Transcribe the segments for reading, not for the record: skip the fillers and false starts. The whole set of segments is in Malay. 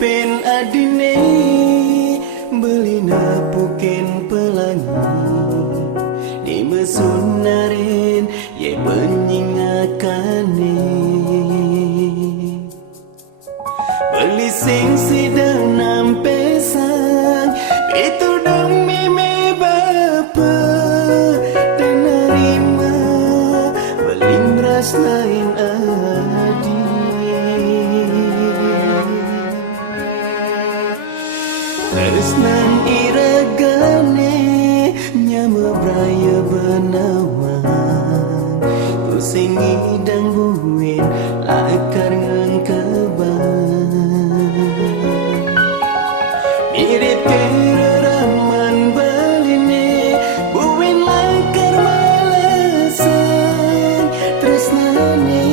pen adine belina puken pelangi di mesunarin ye menyingakane beli sing sidang nampesan itu demi me bapa dan nerima belindras lain adi tresnan iragane nyama braya benawan tu sing idang buin lakar ngan keban mirip kereraman beline buin lakar malasan tresnane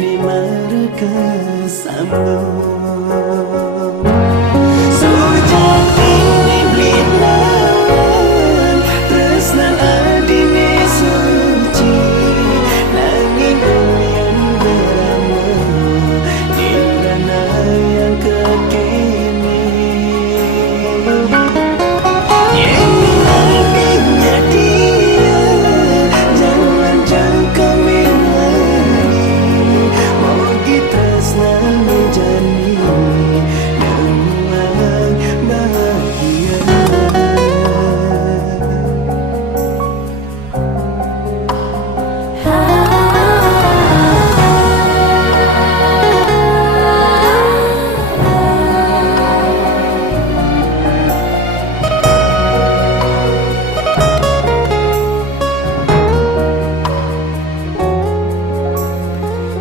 ni maraka sambung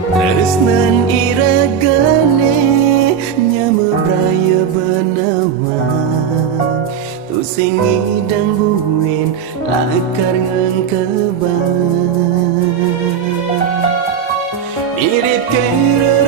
tresnan iragane nyama braya benawan tu sing idang buin lakar ngan keban mirip kera